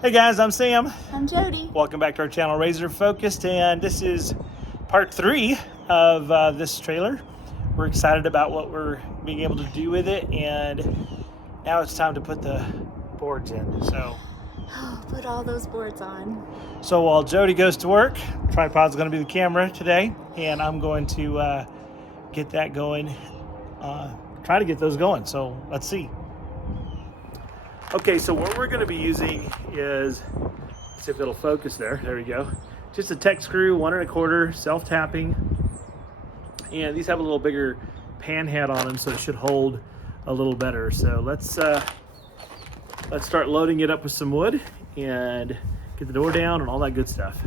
Hey guys, I'm Sam. I'm Jody. Welcome back to our channel, Razor Focused, and this is part 3 of this trailer. We're excited about what we're being able to do with it, and now it's time to put the boards in. So Put all those boards on. So while Jody goes to work, tripod's going to be the camera today, and I'm going to get that going, try to get those going. So let's see. Okay, so what we're going to be using is, let's see if it'll focus there. There we go. Just a tech screw, 1 1/4, self-tapping, and these have a little bigger pan head on them, so it should hold a little better. So let's start loading it up with some wood and get the door down and all that good stuff.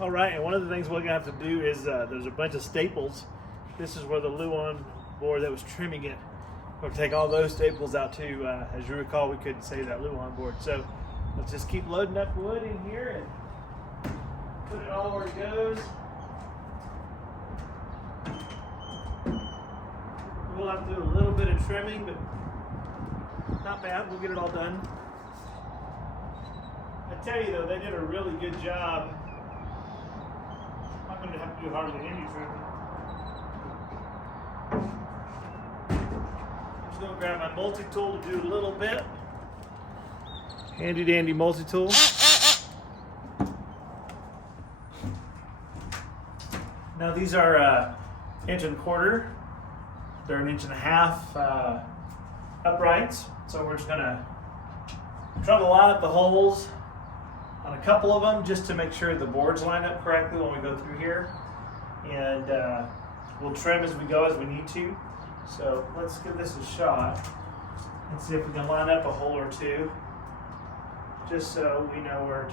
All right, and one of the things we're gonna have to do is there's a bunch of staples. This is where the Luan board that was trimming it. We'll take all those staples out too. As you recall, we couldn't save that Luan board. So let's just keep loading up wood in here and put it all where it goes. We'll have to do a little bit of trimming, but not bad. We'll get it all done. I tell you though, they did a really good job. I'm going to have to do hardly any trimming. I'm just going to grab my multi-tool to do a little bit. Handy dandy multi-tool. Now these are 1 1/4 inch. They're 1.5 inch uprights. So we're just going to try to line up the holes on a couple of them just to make sure the boards line up correctly when we go through here, and we'll trim as we go as we need to. So let's give this a shot and see if we can line up a hole or two just so we know where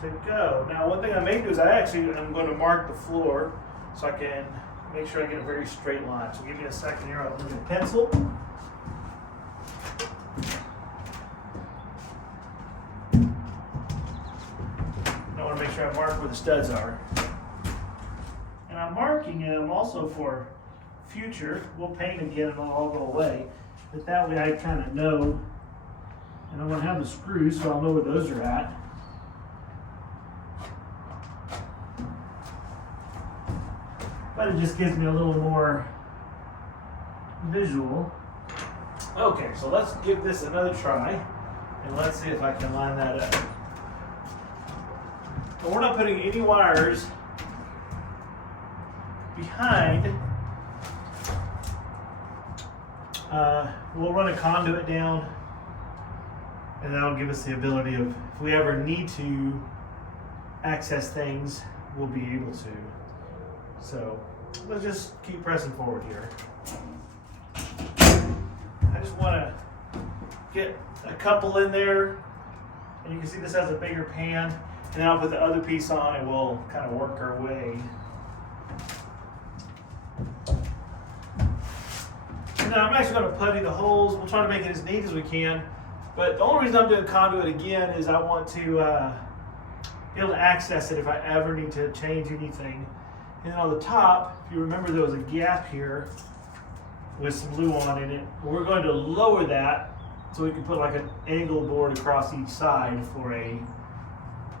to go. Now one thing I may do is I'm going to mark the floor so I can make sure I get a very straight line. So give me a second here. I'll look at a pencil. Make sure I mark where the studs are. And I'm marking them also for future. We'll paint again and it'll all go away. But that way I kind of know. And I'm going to have the screws so I'll know where those are at. But it just gives me a little more visual. Okay, so let's give this another try. And let's see if I can line that up. But we're not putting any wires behind. We'll run a conduit down, and that'll give us the ability of, if we ever need to access things, we'll be able to. So let's just keep pressing forward here. I just want to get a couple in there, and you can see this has a bigger pan. And then I'll put the other piece on and we'll kind of work our way. And then I'm actually going to putty the holes. We'll try to make it as neat as we can. But the only reason I'm doing conduit again is I want to be able to access it if I ever need to change anything. And then on the top, if you remember, there was a gap here with some Luan in it. We're going to lower that so we can put like an angle board across each side for a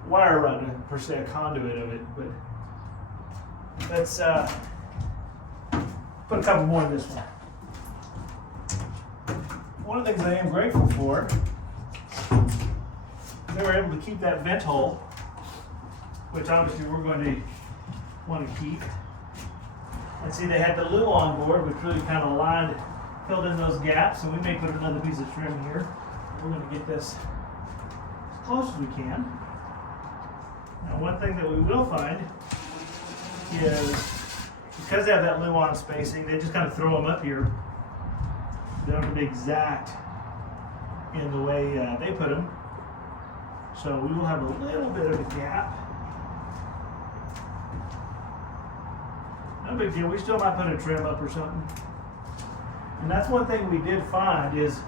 wire run, per se, a conduit of it. But let's put a couple more in this one. One of the things I am grateful for, they were able to keep that vent hole, which obviously we're going to want to keep. And see, they had the Luan board, which really kind of filled in those gaps, so we may put another piece of trim here. We're going to get this as close as we can. Now, one thing that we will find is, because they have that Luan spacing, they just kind of throw them up here. They're not going to be exact in the way they put them. So we will have a little bit of a gap. No big deal. We still might put a trim up or something. And that's one thing we did find is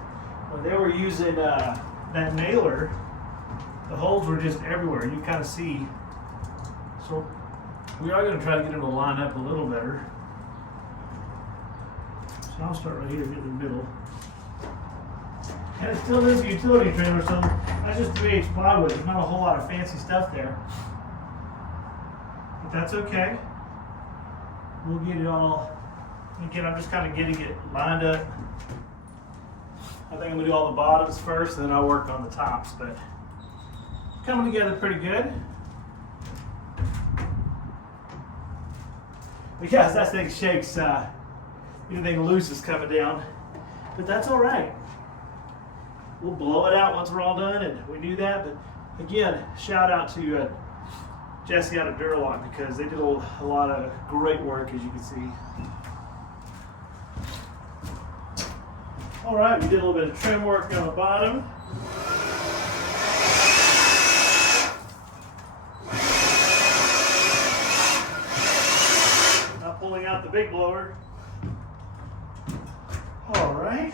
when they were using that nailer, the holes were just everywhere. You kind of see. So we are going to try to get them to line up a little better. So I'll start right here, get in the middle. And it still is a utility trailer, so that's just 3/8 plywood. There's not a whole lot of fancy stuff there. But that's okay. We'll get it all. Again, I'm just kind of getting it lined up. I think I'm going to do all the bottoms first, and then I'll work on the tops. But coming together pretty good. But yes, that thing shakes. Anything loose is coming down. But that's all right. We'll blow it out once we're all done, and we do that. But again, shout out to Jesse out of Duralock because they did a lot of great work, as you can see. All right, we did a little bit of trim work on the bottom. Not pulling out the big blower. All right.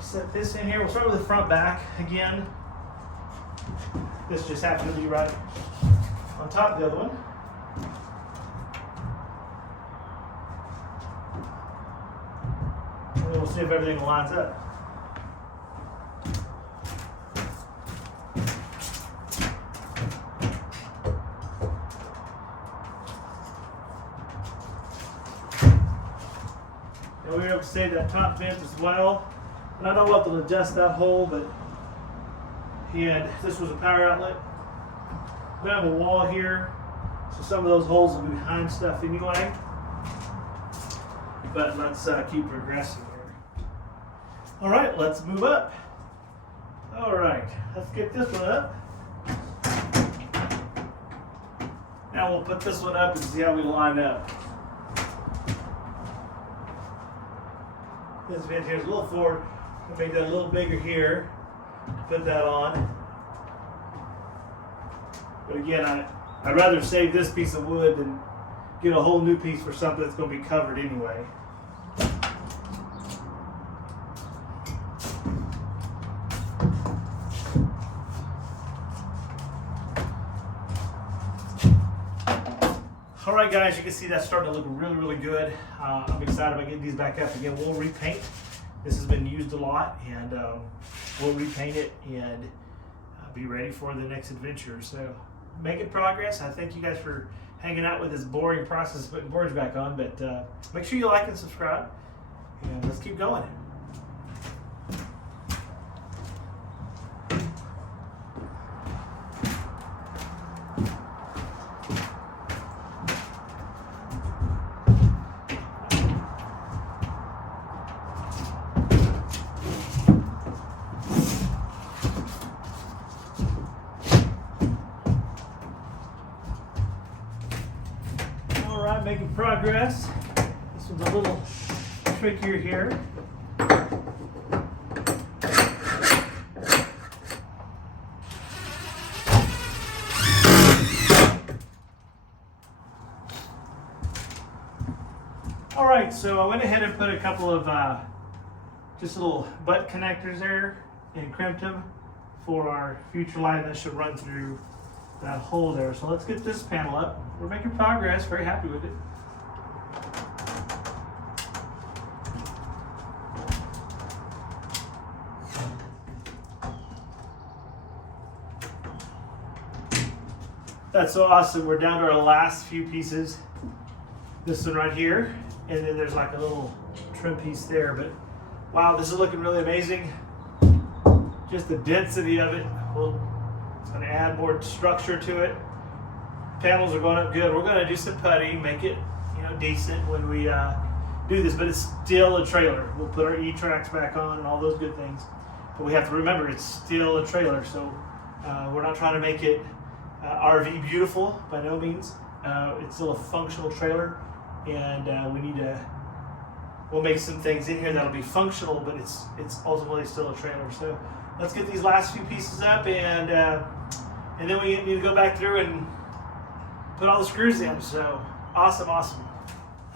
Set this in here. We'll start with the front back again. This just happened to be right on top of the other one. And then we'll see if everything lines up. And we were able to save that top vent as well. And I know we'll have to adjust that hole, but this was a power outlet. We have a wall here, so some of those holes will be behind stuff anyway. But let's keep progressing here. All right, let's move up. All right, let's get this one up. Now we'll put this one up and see how we line up. This vent here is a little forward. I'll make that a little bigger here to put that on. But again, I'd rather save this piece of wood than get a whole new piece for something that's going to be covered anyway. All right, guys, you can see that's starting to look really, really good. I'm excited about getting these back up again. We'll repaint. This has been used a lot, and we'll repaint it and be ready for the next adventure. So, making progress. I thank you guys for hanging out with this boring process of putting boards back on, but make sure you like and subscribe, and let's keep going. Making progress. This one's a little trickier here. All right, so I went ahead and put a couple of just little butt connectors there and crimped them for our future line that should run through that hole there. So let's get this panel up. We're making progress, very happy with it. That's so awesome. We're down to our last few pieces. This one right here, and then there's like a little trim piece there, but wow, this is looking really amazing. Just the density of it. It's going to add more structure to it. Panels are going up good. We're going to do some putty, make it decent when we do this, but it's still a trailer. We'll put our E-tracks back on and all those good things, but we have to remember it's still a trailer, so we're not trying to make it RV beautiful by no means. It's still a functional trailer, and we need to we'll make some things in here that'll be functional, but it's ultimately still a trailer. So let's get these last few pieces up, and then we need to go back through and put all the screws in. So awesome.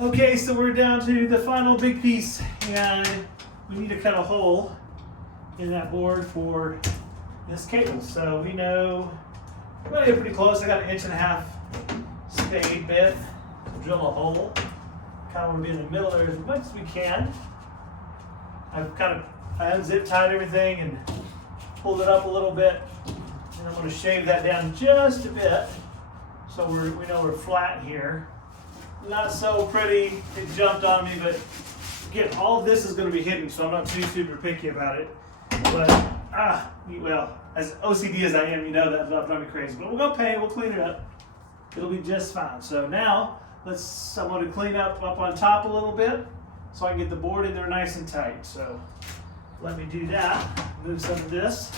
Okay, so we're down to the final big piece, and we need to cut a hole in that board for this cable. So we know we're gonna get pretty close. I got an 1.5 inch spade bit to drill a hole. Kind of want to be in the middle there as much as we can. I unzip tied everything and pulled it up a little bit, and I'm going to shave that down just a bit so we know we're flat here. Not so pretty, it jumped on me, but again, all of this is going to be hidden, so I'm not too super picky about it. But well, as OCD as I am, you know that's not driving me crazy. But we'll go paint, we'll clean it up. It'll be just fine. So now I'm going to clean up on top a little bit so I can get the board in there nice and tight. So let me do that. Move some of this.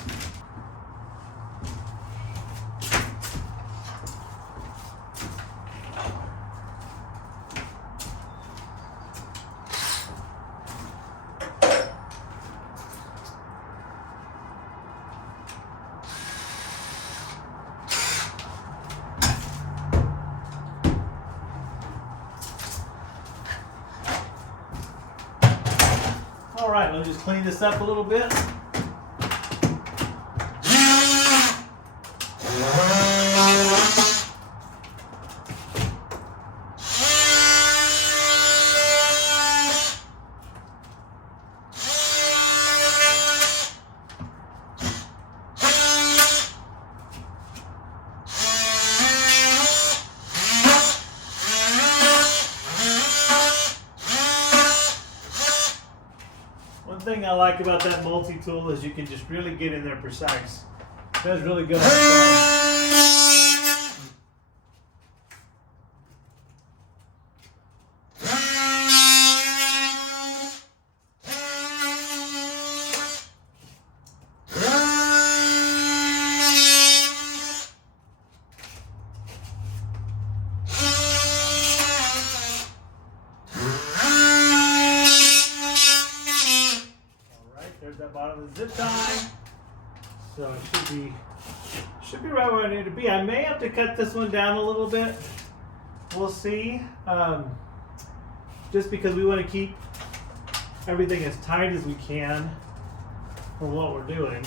All right, let me just clean this up a little bit. One thing I like about that multi-tool is you can just really get in there precise. It does really good on the phone. There's that bottom of the zip tie. So it should be right where I need to be. I may have to cut this one down a little bit. We'll see. Just because we want to keep everything as tight as we can for what we're doing.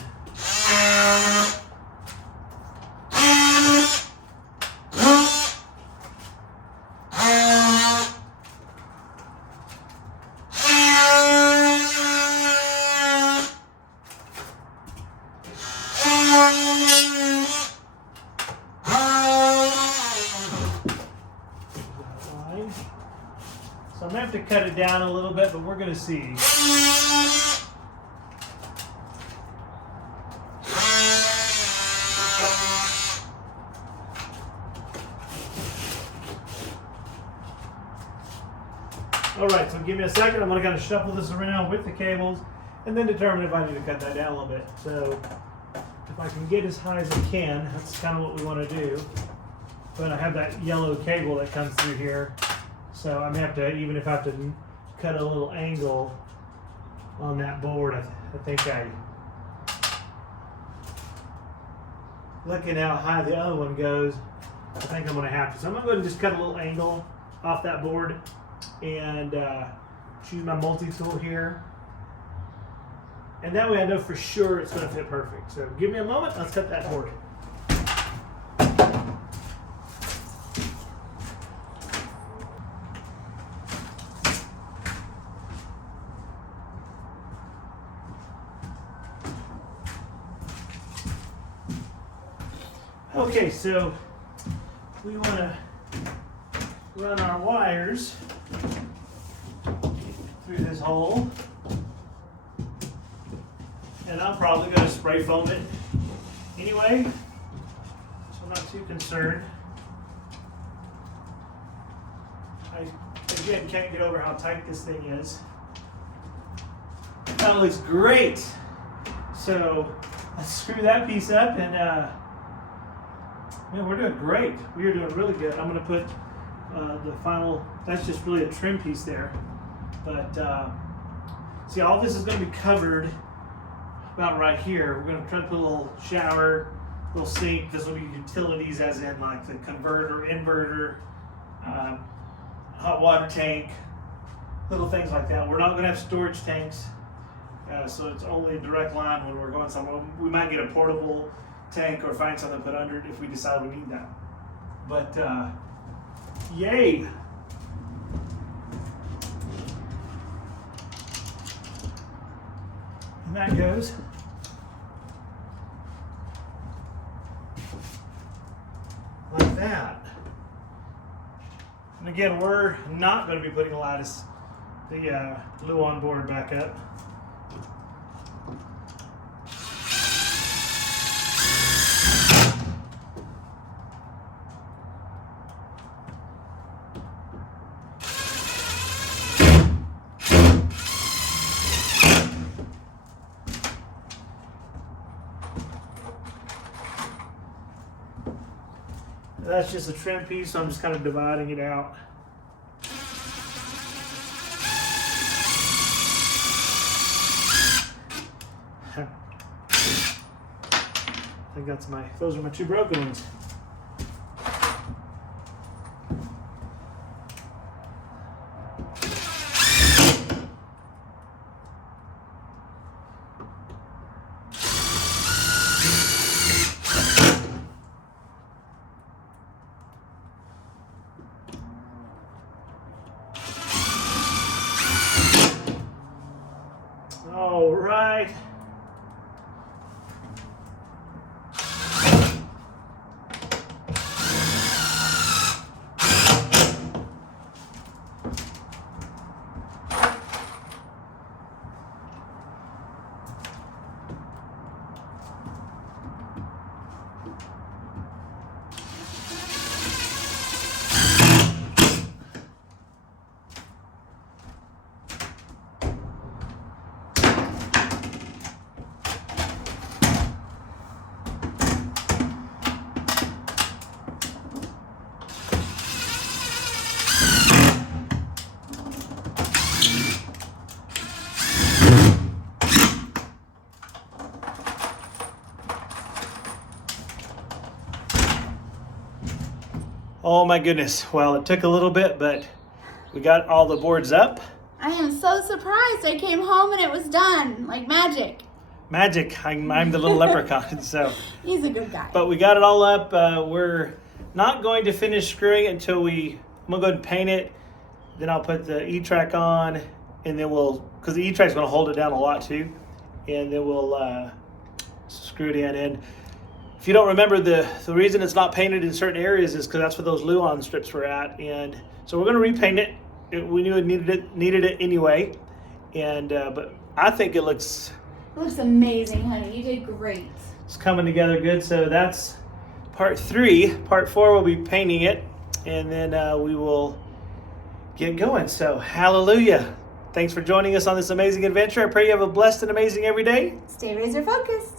So I'm going to have to cut it down a little bit, but we're going to see. All right, so give me a second. I'm going to kind of shuffle this around with the cables and then determine if I need to cut that down a little bit. So if I can get as high as I can, that's kind of what we want to do. But I have that yellow cable that comes through here. So I may have to, even if I have to cut a little angle on that board, I think looking how high the other one goes, I think I'm going to have to. So I'm going to go ahead and just cut a little angle off that board and choose my multi-tool here. And that way I know for sure it's going to fit perfect. So give me a moment, let's cut that board. Okay, so we want to run our wires through this hole, and I'm probably going to spray foam it anyway, so I'm not too concerned. I, again, can't get over how tight this thing is. That looks great. So let's screw that piece up, and man, we're doing great. We are doing really good. I'm going to put the final, that's just really a trim piece there. But see, all this is going to be covered about right here. We're going to try to put a little shower, little sink. This will be utilities, as in like the converter, inverter, hot water tank, little things like that. We're not going to have storage tanks, so it's only a direct line when we're going somewhere. We might get a portable tank or find something to put under it if we decide we need that. But yay! And that goes. Like that. And again, we're not going to be putting the lattice, the Luan board back up. That's just a trim piece, so I'm just kind of dividing it out. I think those are my two broken ones. All right. Oh my goodness. Well, it took a little bit, but we got all the boards up. I am so surprised. I came home and it was done, like magic. Magic. I'm the little leprechaun, so. He's a good guy. But we got it all up. We're not going to finish screwing it until I'm going to go ahead and paint it. Then I'll put the E-track on, and then because the E-track's going to hold it down a lot too. And then we'll screw it in. And if you don't remember, the reason it's not painted in certain areas is because that's where those Luan strips were at. And so we're going to repaint it. We knew it needed it anyway. And but I think it looks amazing, honey. You did great. It's coming together good. So that's part 3. Part 4 we'll be painting it, and then we will get going. So hallelujah. Thanks for joining us on this amazing adventure. I pray you have a blessed and amazing every day. Stay razor focused.